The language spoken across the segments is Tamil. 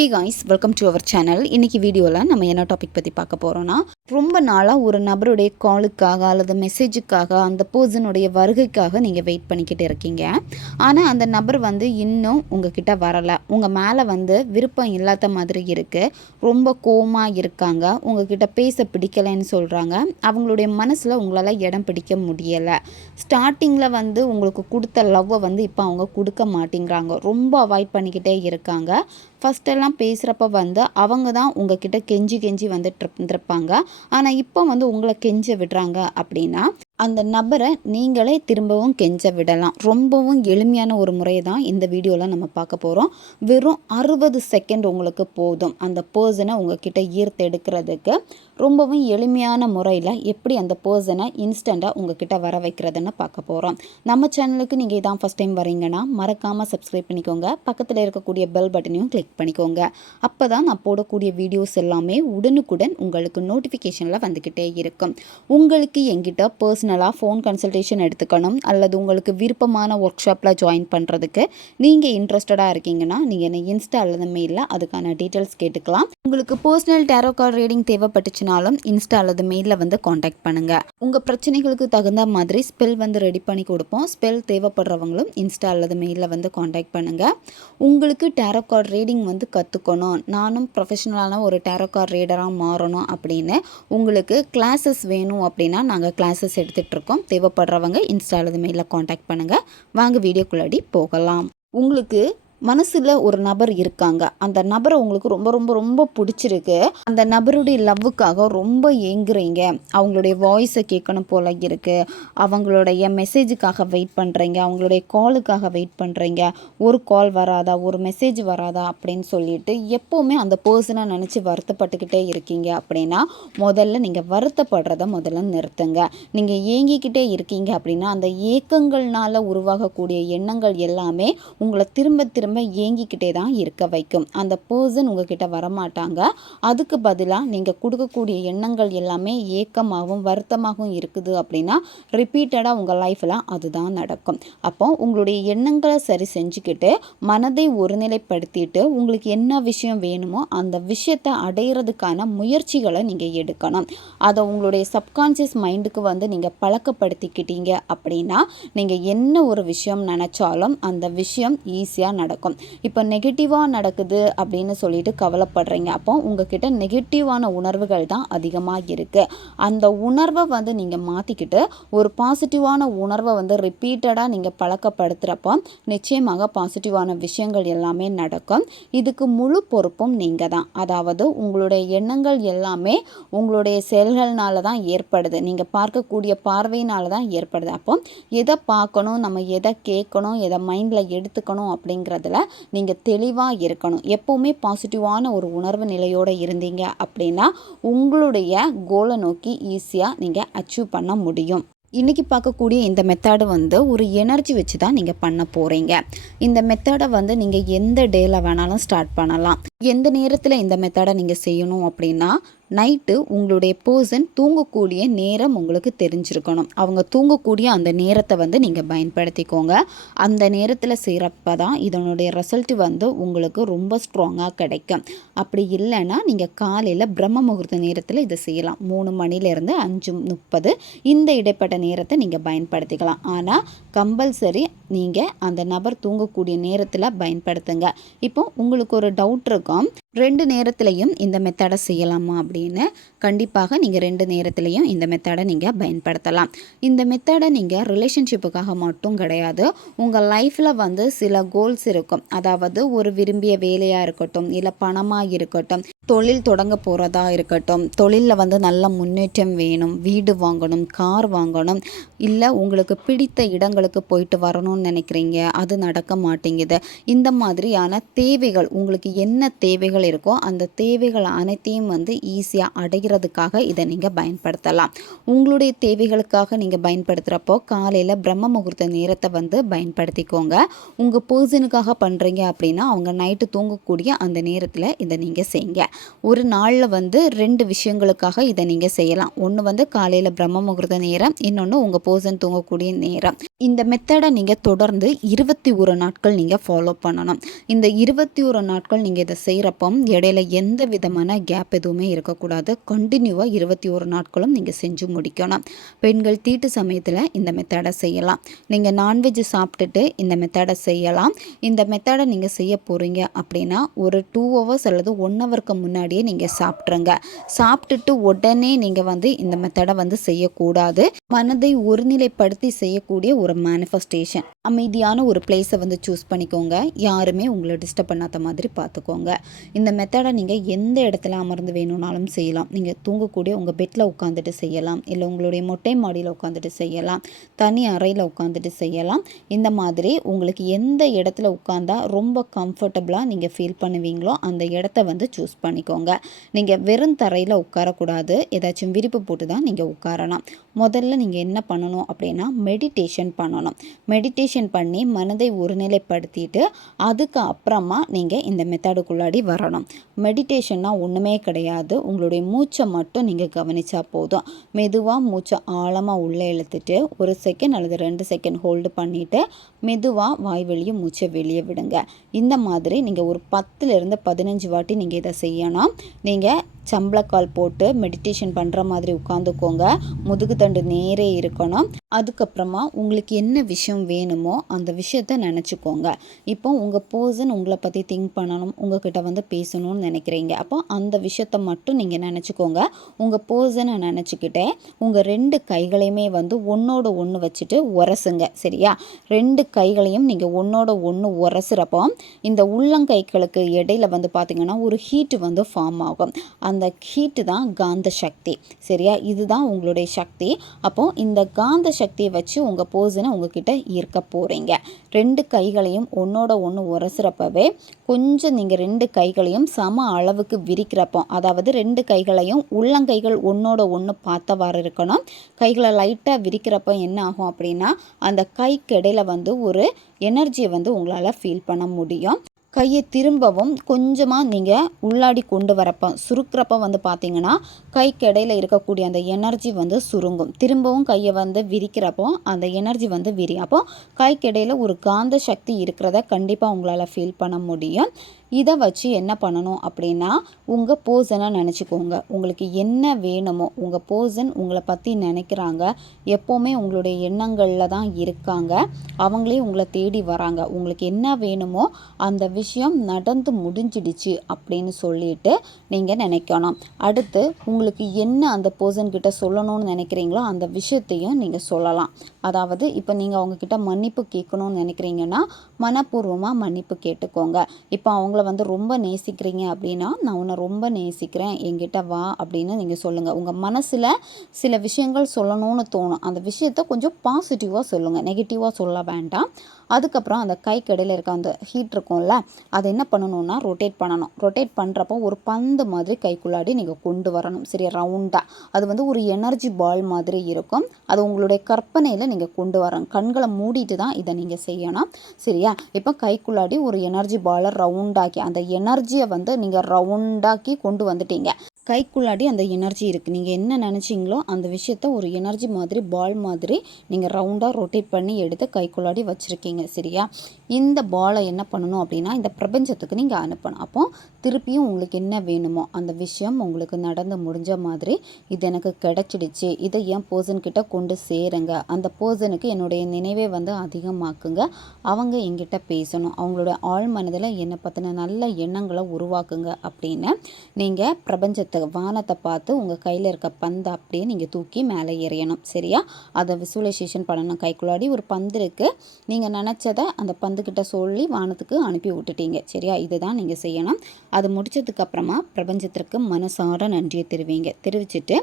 Hey guys welcome to our channel இன்றைக்கி வீடியோவில் நம்ம என்ன டாபிக் பற்றி பார்க்க போகிறோன்னா ரொம்ப நாளாக ஒரு நபருடைய காலுக்காக அல்லது மெசேஜுக்காக அந்த பர்சனுடைய வருகைக்காக நீங்கள் வெயிட் பண்ணிக்கிட்டு இருக்கீங்க. ஆனால் அந்த நபர் வந்து இன்னும் உங்ககிட்ட வரலை. உங்கள் மேலே வந்து விருப்பம் இல்லாத மாதிரி இருக்குது ரொம்ப கோமாக இருக்காங்க. உங்ககிட்ட பேச பிடிக்கலைன்னு சொல்கிறாங்க அவங்களுடைய மனசில் உங்களால் இடம் பிடிக்க முடியலை. ஸ்டார்டிங்கில் வந்து உங்களுக்கு கொடுத்த லவ்வை வந்து இப்போ அவங்க கொடுக்க மாட்டேங்கிறாங்க. ரொம்ப அவாய்ட் பண்ணிக்கிட்டே இருக்காங்க. ஃபஸ்ட்டெல்லாம் பேசுகிறப்ப வந்து அவங்க தான் உங்ககிட்ட கெஞ்சி கெஞ்சி வந்துட்டு இருந்திருப்பாங்க ஆனால் இப்போ வந்து உங்களை கெஞ்ச விடுறாங்க அப்படின்னா அந்த நபரை நீங்களே திரும்பவும் கெஞ்ச விடலாம். ரொம்பவும் எளிமையான ஒரு முறையை தான் இந்த வீடியோவில் நம்ம பார்க்க போகிறோம் வெறும் அறுபது செகண்ட் உங்களுக்கு போதும். அந்த பர்சனை உங்ககிட்ட ஈர்த்து எடுக்கிறதுக்கு ரொம்பவும் எளிமையான முறையில் எப்படி அந்த பர்சனை இன்ஸ்டண்ட்டாக உங்ககிட்ட வர வைக்கிறதுன்னு பார்க்க போகிறோம் நம்ம சேனலுக்கு நீங்கள் இதான் ஃபஸ்ட் டைம் வரீங்கன்னா மறக்காமல் சப்ஸ்கிரைப் பண்ணிக்கோங்க. பக்கத்தில் இருக்கக்கூடிய பெல் பட்டனையும் கிளிக் பண்ணிக்கோங்க. அப்போ தான் நான் போடக்கூடிய வீடியோஸ் எல்லாமே உடனுக்குடன் உங்களுக்கு நோட்டிஃபிகேஷனில் வந்துக்கிட்டே இருக்கும். உங்களுக்கு எங்கிட்ட பர்சனலாக ஃபோன் கன்சல்டேஷன் எடுத்துக்கணும் அல்லது உங்களுக்கு விருப்பமான ஒர்க் ஷாப்பில் ஜாயின் பண்ணுறதுக்கு நீங்கள் இன்ட்ரெஸ்டடாக இருக்கீங்கன்னா நீங்கள் என்னை இன்ஸ்டா அல்லது மெயிலில் அதுக்கான டீட்டெயில்ஸ் கேட்டுக்கலாம். உங்களுக்கு பர்சனல் டேரோ கார்டு ரீடிங் தேவைப்பட்டுச்சுனாலும் இன்ஸ்டா அல்லது மெயிலில் வந்து காண்டாக்ட் பண்ணுங்கள் உங்கள் பிரச்சனைகளுக்கு தகுந்த மாதிரி ஸ்பெல் வந்து ரெடி பண்ணி கொடுப்போம். ஸ்பெல் தேவைப்படுறவங்களும் இன்ஸ்டா அல்லது மெயிலில் வந்து காண்டாக்ட் பண்ணுங்கள் உங்களுக்கு டேரோ கார்டு ரீடிங் வந்து கற்றுக்கணும் நானும் ப்ரொஃபஷனலான ஒரு டேரோ கார்டு ரீடராக மாறணும் அப்படின்னு உங்களுக்கு கிளாஸஸ் வேணும் அப்படின்னா நாங்கள் கிளாஸஸ் கொடுத்துட்ருக்கோம் தேவைப்படுறவங்க இன்ஸ்டா அல்லது மெயிலில் காண்டாக்ட் பண்ணுங்கள் வாங்க வீடியோக்குள்ளாடி போகலாம். உங்களுக்கு மனசில் ஒரு நபர் இருக்காங்க. அந்த நபரை உங்களுக்கு ரொம்ப ரொம்ப ரொம்ப பிடிச்சிருக்கு. அந்த நபருடைய லவ்வுக்காக ரொம்ப ஏங்குறீங்க. அவங்களுடைய வாய்ஸை கேட்கணும் போல இருக்குது அவங்களுடைய மெசேஜுக்காக வெயிட் பண்ணுறீங்க அவங்களுடைய காலுக்காக வெயிட் பண்ணுறீங்க ஒரு கால் வராதா? ஒரு மெசேஜ் வராதா? அப்படின்னு சொல்லிட்டு எப்போவுமே அந்த பர்சனை நினச்சி வருத்தப்பட்டுக்கிட்டே இருக்கீங்க அப்படின்னா முதல்ல நீங்கள் வருத்தப்படுறத முதல்ல நிறுத்துங்க. நீங்கள் ஏங்கிக்கிட்டே இருக்கீங்க அப்படின்னா அந்த ஏக்கங்கள்னால உருவாகக்கூடிய எண்ணங்கள் எல்லாமே உங்களை திரும்ப திரும்ப திரும்ப ஏங்கிக்கிட்டே தான் இருக்க வைக்கும். அந்த பர்சன் உங்ககிட்ட வரமாட்டாங்க. அதுக்கு பதிலாக நீங்கள் கொடுக்கக்கூடிய எண்ணங்கள் எல்லாமே ஏக்கமாகவும் வருத்தமாகவும் இருக்குது அப்படின்னா ரிப்பீட்டடாக உங்கள் லைஃப்பில் அதுதான் நடக்கும். அப்போ உங்களுடைய எண்ணங்களை சரி செஞ்சுக்கிட்டு மனதை ஒருநிலைப்படுத்திட்டு உங்களுக்கு என்ன விஷயம் வேணுமோ அந்த விஷயத்தை அடையிறதுக்கான முயற்சிகளை நீங்கள் எடுக்கணும். அதை உங்களுடைய சப்கான்சியஸ் மைண்டுக்கு வந்து நீங்கள் பழக்கப்படுத்திக்கிட்டீங்க அப்படின்னா நீங்கள் என்ன ஒரு விஷயம் நினச்சாலும் அந்த விஷயம் ஈஸியாக நடக்கும். நடக்கும். இப்போ நெகட்டிவாக நடக்குது அப்படின்னு சொல்லிட்டு கவலைப்படுறீங்க. அப்போ உங்ககிட்ட நெகட்டிவான உணர்வுகள் தான் அதிகமாக இருக்குது அந்த உணர்வை வந்து நீங்கள் மாற்றிக்கிட்டு ஒரு பாசிட்டிவான உணர்வை வந்து ரிப்பீட்டடாக நீங்கள் பழக்கப்படுத்துகிறப்போ நிச்சயமாக பாசிட்டிவான விஷயங்கள் எல்லாமே நடக்கும். இதுக்கு முழு பொறுப்பும் நீங்கள் தான். அதாவது உங்களுடைய எண்ணங்கள் எல்லாமே உங்களுடைய செயல்கள்னால தான் ஏற்படுது. நீங்கள் பார்க்கக்கூடிய பார்வையினால தான் ஏற்படுது. அப்போ எதை பார்க்கணும் நம்ம எதை கேட்கணும் எதை மைண்டில் எடுத்துக்கணும் அப்படிங்கிறது விஷயத்தில் நீங்கள் தெளிவாக இருக்கணும். எப்போவுமே பாசிட்டிவான ஒரு உணர்வு நிலையோடு இருந்தீங்க அப்படின்னா உங்களுடைய கோலை நோக்கி ஈஸியாக நீங்கள் அச்சீவ் பண்ண முடியும். இன்றைக்கி பார்க்கக்கூடிய இந்த மெத்தடு வந்து ஒரு எனர்ஜி வச்சு தான் நீங்கள் பண்ண போகிறீங்க இந்த மெத்தடை வந்து நீங்கள் எந்த டேயில் வேணாலும் ஸ்டார்ட் பண்ணலாம். எந்த நேரத்தில் இந்த மெத்தடை நீங்கள் செய்யணும் அப்படின்னா நைட்டு உங்களுடைய பர்சன் தூங்கக்கூடிய நேரம் உங்களுக்கு தெரிஞ்சிருக்கணும். அவங்க தூங்கக்கூடிய அந்த நேரத்தை வந்து நீங்கள் பயன்படுத்திக்கோங்க. அந்த நேரத்தில் செய்கிறப்ப தான் இதனுடைய ரிசல்ட் வந்து உங்களுக்கு ரொம்ப ஸ்ட்ராங்காக கிடைக்கும். அப்படி இல்லைன்னா நீங்கள் காலையில் பிரம்ம முகூர்த்த நேரத்தில் இதை செய்யலாம். மூணு மணிலேருந்து அஞ்சு முப்பது இந்த இடைப்பட்ட நேரத்தை நீங்கள் பயன்படுத்திக்கலாம். ஆனால் கம்பல்சரி நீங்கள் அந்த நபர் தூங்கக்கூடிய நேரத்தில் பயன்படுத்துங்க. இப்போ உங்களுக்கு ஒரு டவுட் இருக்கும். ரெண்டு நேரத்துலையும் இந்த மெத்தடை செய்யலாமா அப்படின்னு. கண்டிப்பாக நீங்கள் ரெண்டு நேரத்துலையும் இந்த மெத்தடை நீங்கள் பயன்படுத்தலாம். இந்த மெத்தடை நீங்கள் ரிலேஷன்ஷிப்புக்காக மட்டும் கிடையாது. உங்கள் லைஃப்பில் வந்து சில கோல்ஸ் இருக்கும். அதாவது ஒரு விரும்பிய வேலையாக இருக்கட்டும் இல்லை பணமாக இருக்கட்டும் தொழில் தொடங்க போகிறதா இருக்கட்டும். தொழிலில் வந்து நல்ல முன்னேற்றம் வேணும். வீடு வாங்கணும் கார் வாங்கணும். இல்லை உங்களுக்கு பிடித்த இடங்களுக்கு போயிட்டு வரணும்னு நினைக்கிறீங்க. அது நடக்க மாட்டேங்குது. இந்த மாதிரியான தேவைகள் உங்களுக்கு என்ன தேவைகள் இருக்கோ அந்த தேவைகள் அனைத்தையும் வந்து ஈஸியாக அடைகிறதுக்காக இதை நீங்கள் பயன்படுத்தலாம். உங்களுடைய தேவைகளுக்காக நீங்கள் பயன்படுத்துகிறப்போ காலையில் பிரம்ம முகூர்த்த நேரத்தை வந்து பயன்படுத்திக்கோங்க. உங்கள் பர்சனுக்காக பண்ணுறீங்க அப்படின்னா அவங்க நைட்டு தூங்கக்கூடிய அந்த நேரத்தில் இதை நீங்கள் செய்யுங்க ஒரு நாளில் வந்து ரெண்டு விஷயங்களுக்காக இதை நீங்கள் செய்யலாம். ஒன்று வந்து காலையில் பிரம்ம முகூர்த்த நேரம் இன்னொன்று உங்கள் போசன் தூங்கக்கூடிய நேரம். இந்த மெத்தடை நீங்கள் தொடர்ந்து இருபத்தி ஒரு நாட்கள் நீங்கள் ஃபாலோ பண்ணணும். இந்த இருபத்தி ஒரு நாட்கள் நீங்கள் இதை செய்கிறப்போ இடையில எந்த விதமான கேப் எதுவுமே இருக்கக்கூடாது. கண்டினியூவாக இருபத்தி ஒரு நாட்களும் நீங்கள் செஞ்சு முடிக்கணும். பெண்கள் தீட்டு சமயத்தில் இந்த மெத்தடை செய்யலாம். நீங்கள் நான்வெஜ் சாப்பிட்டுட்டு இந்த மெத்தடை செய்யலாம். இந்த மெத்தடை நீங்கள் செய்ய போகிறீங்க அப்படின்னா ஒரு டூ ஹவர்ஸ் அல்லது ஒன் ஹவருக்கு முன்னாடியே நீங்கள் சாப்பிட்ருங்க சாப்பிட்டுட்டு உடனே நீங்கள் வந்து இந்த மெத்தடை வந்து செய்யக்கூடாது. மனதை ஒருநிலைப்படுத்தி செய்யக்கூடிய ஒரு மேனிஃபெஸ்டேஷன் அமைதியான ஒரு பிளேஸை வந்து சூஸ் பண்ணிக்கோங்க. யாருமே உங்களை டிஸ்டர்ப் பண்ணாத மாதிரி பார்த்துக்கோங்க. இந்த மெத்தடை நீங்கள் எந்த இடத்துல அமர்ந்து வேணும்னாலும் செய்யலாம். நீங்கள் தூங்கக்கூடிய உங்கள் பெட்டில் உட்காந்துட்டு செய்யலாம். இல்லை உங்களுடைய மொட்டை மாடியில் உட்காந்துட்டு செய்யலாம். தனி அறையில் உட்காந்துட்டு செய்யலாம். இந்த மாதிரி உங்களுக்கு எந்த இடத்துல உட்காந்தா ரொம்ப கம்ஃபர்டபுளாக நீங்கள் ஃபீல் பண்ணுவீங்களோ அந்த இடத்த வந்து சூஸ் பண்ணிக்கோங்க. நீங்கள் வெறும் தரையில் உட்காரக்கூடாது. ஏதாச்சும் விரிப்பு போட்டு தான் நீங்கள் உட்காரலாம் முதல்ல நீங்கள் என்ன பண்ணணும் அப்படின்னா மெடிடேஷன் பண்ணணும். மெடிடேஷன் பண்ணி மனதை ஒருநிலைப்படுத்திட்டு அதுக்கு அப்புறமா நீங்கள் இந்த மெத்தடுக்குள்ளாடி வரணும். மெடிடேஷன்னா ஒன்றுமே கிடையாது. உங்களுடைய மூச்சை மட்டும் நீங்கள் கவனித்தா போதும். மெதுவாக மூச்சை ஆழமாக உள்ளே இழுத்துட்டு ஒரு செகண்ட் அல்லது ரெண்டு செகண்ட் ஹோல்டு பண்ணிவிட்டு மெதுவாக வாய் வெளியே மூச்சை வெளியே விடுங்க. இந்த மாதிரி நீங்கள் ஒரு பத்துலேருந்து பதினஞ்சு வாட்டி நீங்கள் இதை செய்யணும். நீங்கள் சம்பளக்கால் போட்டு மெடிடேஷன் பண்ணுற மாதிரி உட்காந்துக்கோங்க. முதுகு தண்டு நேரே இருக்கணும். அதுக்கப்புறமா உங்களுக்கு என்ன விஷயம் வேணுமோ அந்த விஷயத்த நினச்சிக்கோங்க. இப்போ உங்கள் பர்சன் உங்களை பற்றி திங்க் பண்ணணும் உங்ககிட்ட வந்து பேசணும்னு நினைக்கிறீங்க? அப்போ அந்த விஷயத்த மட்டும் நீங்கள் நினச்சிக்கோங்க. உங்கள் பர்சனை நினச்சிக்கிட்டே உங்கள் ரெண்டு கைகளையுமே வந்து ஒன்றோட ஒன்று வச்சுட்டு உரசுங்க. சரியா? ரெண்டு கைகளையும் நீங்கள் ஒன்றோட ஒன்று உரசுறப்போ இந்த உள்ளங்கைகளுக்கு இடையில வந்து பார்த்திங்கன்னா ஒரு ஹீட்டு வந்து ஃபார்ம் ஆகும். அந்த ஹீட்டு தான் காந்த சக்தி. சரியா? இதுதான் உங்களுடைய சக்தி. அப்போது இந்த காந்த சக்தியை வச்சு உங்கள் போர்ஸனை உங்ககிட்ட ஈர்க்க போகிறீங்க ரெண்டு கைகளையும் ஒன்றோட ஒன்று உரசுறப்பவே கொஞ்சம் நீங்கள் ரெண்டு கைகளையும் சம அளவுக்கு விரிக்கிறப்போ அதாவது ரெண்டு கைகளையும் உள்ளங்கைகள் ஒன்றோட ஒன்று பார்த்தவாறு இருக்கணும். கைகளை லைட்டாக விரிக்கிறப்போ என்ன ஆகும் அப்படின்னா அந்த கைக்கு இடையில வந்து ஒரு எனர்ஜியை வந்து உங்களால் ஃபீல் பண்ண முடியும். கையை திரும்பவும் கொஞ்சமாக நீங்கள் உள்ளாடி கொண்டு வரப்போ சுருக்கிறப்ப வந்து பார்த்தீங்கன்னா கைக்கு இடையில் இருக்கக்கூடிய அந்த எனர்ஜி வந்து சுருங்கும். திரும்பவும் கையை வந்து விரிக்கிறப்போ அந்த எனர்ஜி வந்து விரி அப்போ கைக்கு இடையில் ஒரு காந்த சக்தி இருக்கிறத கண்டிப்பாக உங்களால் ஃபீல் பண்ண முடியும். இதை வச்சு என்ன பண்ணணும் அப்படின்னா உங்கள் போர்சனாக நினச்சிக்கோங்க. உங்களுக்கு என்ன வேணுமோ உங்கள் போர்சன் உங்களை பற்றி நினைக்கிறாங்க. எப்போவுமே உங்களுடைய எண்ணங்களில் தான் இருக்காங்க. அவங்களே உங்களை தேடி வராங்க. உங்களுக்கு என்ன வேணுமோ அந்த விஷயம் நடந்து முடிஞ்சிடுச்சு அப்படின்னு சொல்லிட்டு நீங்கள் நினைக்கணும். அடுத்து உங்களுக்கு என்ன அந்த பர்சன் கிட்ட சொல்லணும்னு நினைக்கிறீங்களோ அந்த விஷயத்தையும் நீங்கள் சொல்லலாம். அதாவது இப்போ நீங்கள் அவங்கக்கிட்ட மன்னிப்பு கேட்கணும்னு நினைக்கிறீங்கன்னா மனப்பூர்வமாக மன்னிப்பு கேட்டுக்கோங்க. இப்போ அவங்க உங்களை வந்து ரொம்ப நேசிக்கிறீங்க அப்படின்னா நான் உன்னை ரொம்ப நேசிக்கிறேன். என்கிட்ட வா அப்படின்னு நீங்கள் சொல்லுங்கள் உங்கள் மனசில் சில விஷயங்கள் சொல்லணும்னு தோணும். அந்த விஷயத்த கொஞ்சம் பாசிட்டிவாக சொல்லுங்கள் நெகட்டிவாக சொல்ல வேண்டாம். அதுக்கப்புறம் அந்த கை கடையில் இருக்க அந்த ஹீட் இருக்கும்ல அதை என்ன பண்ணணும்னா ரொட்டேட் பண்ணணும். ரொட்டேட் பண்ணுறப்போ ஒரு பந்து மாதிரி கைக்குள்ளாடி நீங்கள் கொண்டு வரணும். சரி ரவுண்டாக அது வந்து ஒரு எனர்ஜி பால் மாதிரி இருக்கும். அது உங்களுடைய கற்பனையில் நீங்கள் கொண்டு வரணும். கண்களை மூடிட்டு தான் இதை நீங்கள் செய்யணும். சரியா? இப்போ கைக்குள்ளாடி ஒரு எனர்ஜி பாலை ரவுண்டாக ரவுண்டாக்கி அந்த எனர்ஜியை வந்து நீங்கள் ரவுண்டாக்கி கொண்டு வந்துட்டீங்க. கைக்குள்ளாடி அந்த எனர்ஜி இருக்குது நீங்கள் என்ன நினச்சிங்களோ அந்த விஷயத்த ஒரு எனர்ஜி மாதிரி பால் மாதிரி நீங்கள் ரவுண்டாக ரொட்டேட் பண்ணி எடுத்து கைக்குள்ளாடி வச்சுருக்கீங்க. சரியா? இந்த பாலை என்ன பண்ணணும் அப்படின்னா இந்த பிரபஞ்சத்துக்கு நீங்கள் அனுப்பணும். அப்போ திருப்பியும் உங்களுக்கு என்ன வேணுமோ அந்த விஷயம் உங்களுக்கு நடந்து முடிஞ்ச மாதிரி இது எனக்கு கிடச்சிடுச்சு. இதை என் பர்சன்கிட்ட கொண்டு சேருங்க. அந்த பர்சனுக்கு என்னுடைய நினைவே வந்து அதிகமாக்குங்க. அவங்க எங்கிட்ட பேசணும். அவங்களோட ஆழ் மனதில் என்னை பற்றின நல்ல எண்ணங்களை உருவாக்குங்க அப்படின்னு நீங்கள் பிரபஞ்சத்தை வானத்தை பார்த்து உங்கள் கையில் இருக்க பந்தை அப்படியே நீங்கள் தூக்கி மேலே எறியணும் சரியா? அதை விசுவலைசேஷன் பண்ணணும். கைக்குள்ளாடி ஒரு பந்து இருக்குது நீங்கள் நினச்சதை அந்த பந்துக்கிட்ட சொல்லி வானத்துக்கு அனுப்பி விட்டுட்டீங்க சரியா? இதுதான் நீங்கள் செய்யணும். அது முடிச்சதுக்கப்புறமா பிரபஞ்சத்திற்கு மனசார நன்றியை தெரிவிங்க. தெரிவிச்சுட்டு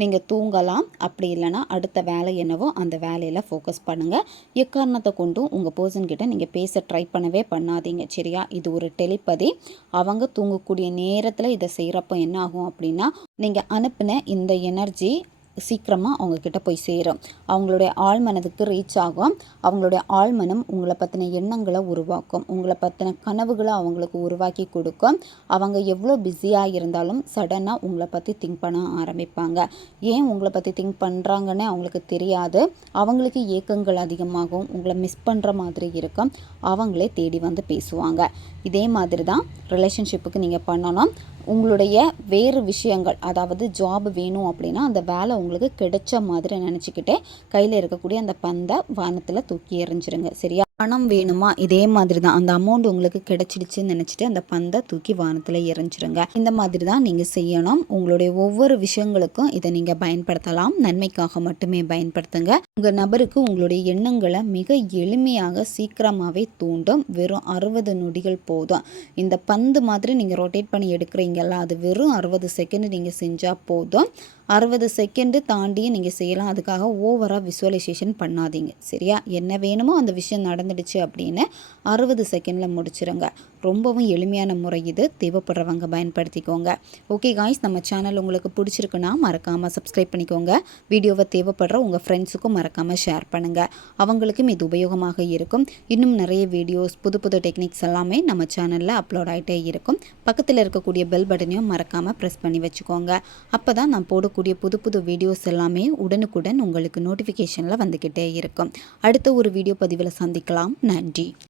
நீங்கள் தூங்கலாம். அப்படி இல்லைனா அடுத்த வேலை என்னவோ அந்த வேலையில் ஃபோக்கஸ் பண்ணுங்கள் எக்காரணத்தை கொண்டும் உங்கள் பர்சன்கிட்ட நீங்கள் பேச ட்ரை பண்ணவே பண்ணாதீங்க. சரியா? இது ஒரு டெலிபதி. அவங்க தூங்கக்கூடிய நேரத்தில் இதை செய்கிறப்ப என்ன ஆகும் அப்படின்னா நீங்கள் அனுப்பின இந்த எனர்ஜி சீக்கிரமாக அவங்கக்கிட்ட போய் சேரும். அவங்களுடைய ஆழ்மனதுக்கு ரீச் ஆகும். அவங்களுடைய ஆழ்மனம் உங்களை பற்றின எண்ணங்களை உருவாக்கும். உங்களை பற்றின கனவுகளை அவங்களுக்கு உருவாக்கி கொடுக்கும். அவங்க எவ்வளோ பிஸியாக இருந்தாலும் சடனாக உங்களை பற்றி திங்க் பண்ண ஆரம்பிப்பாங்க. ஏன் உங்களை பற்றி திங்க் பண்ணுறாங்கன்னு அவங்களுக்கு தெரியாது. அவங்களுக்கு ஏக்கங்கள் அதிகமாகும். உங்களை மிஸ் பண்ணுற மாதிரி இருக்கும். அவங்களே தேடி வந்து பேசுவாங்க. இதே மாதிரி தான் ரிலேஷன்ஷிப்புக்கு நீங்கள் பண்ணணும். உங்களுடைய வேறு விஷயங்கள் அதாவது ஜாப் வேணும் அப்படின்னா அந்த வேலை உங்களுக்கு கிடைச்ச மாதிரி நினச்சிக்கிட்டே கையில் இருக்கக்கூடிய அந்த பந்தை வானத்தில் தூக்கி எறிஞ்சிருங்க. சரியா? பணம் வேணுமா? இதே மாதிரி தான் அந்த அமௌண்ட் உங்களுக்கு கிடைச்சிடுச்சுன்னு நினச்சிட்டு அந்த பந்தை தூக்கி வானத்தில் எறிஞ்சிருங்க. இந்த மாதிரி தான் நீங்கள் செய்யணும். உங்களுடைய ஒவ்வொரு விஷயங்களுக்கும் இதை நீங்கள் பயன்படுத்தலாம். நன்மைக்காக மட்டுமே பயன்படுத்துங்க. உங்கள் நபருக்கு உங்களுடைய எண்ணங்களை மிக எளிமையாக சீக்கிரமாகவே தூண்டும். வெறும் அறுபது நொடிகள் போதும். இந்த பந்து மாதிரி நீங்கள் ரொட்டேட் பண்ணி எடுக்கிறீங்கல்ல அது வெறும் அறுபது செகண்ட் நீங்கள் செஞ்சால் போதும். அறுபது செகண்டு தாண்டியும் நீங்கள் செய்யலாம். அதுக்காக ஓவராக விசுவலைசேஷன் பண்ணாதீங்க. சரியா? என்ன வேணுமோ அந்த விஷயம் நடந்து நடந்துடுச்சு அப்படின்னு அறுபது செகண்டில் முடிச்சிருங்க. ரொம்பவும் எளிமையான முறை இது. தேவைப்படுறவங்க பயன்படுத்திக்கோங்க. ஓகே காய்ஸ் நம்ம சேனல் உங்களுக்கு பிடிச்சிருக்குன்னா மறக்காமல் சப்ஸ்கிரைப் பண்ணிக்கோங்க. வீடியோவை தேவைப்படுற உங்கள் ஃப்ரெண்ட்ஸுக்கும் மறக்காமல் ஷேர் பண்ணுங்கள் அவங்களுக்கும் இது உபயோகமாக இருக்கும். இன்னும் நிறைய வீடியோஸ் புது புது டெக்னிக்ஸ் எல்லாமே நம்ம சேனலில் அப்லோட் ஆகிட்டே இருக்கும். பக்கத்தில் இருக்கக்கூடிய பெல் பட்டனையும் மறக்காமல் ப்ரெஸ் பண்ணி வச்சுக்கோங்க. அப்போ தான் நான் போடக்கூடிய புது புது வீடியோஸ் எல்லாமே உடனுக்குடன் உங்களுக்கு நோட்டிஃபிகேஷனில் வந்துக்கிட்டே இருக்கும். அடுத்த ஒரு வீடியோ பதிவில் சந்திக்கலாம். நன்றி.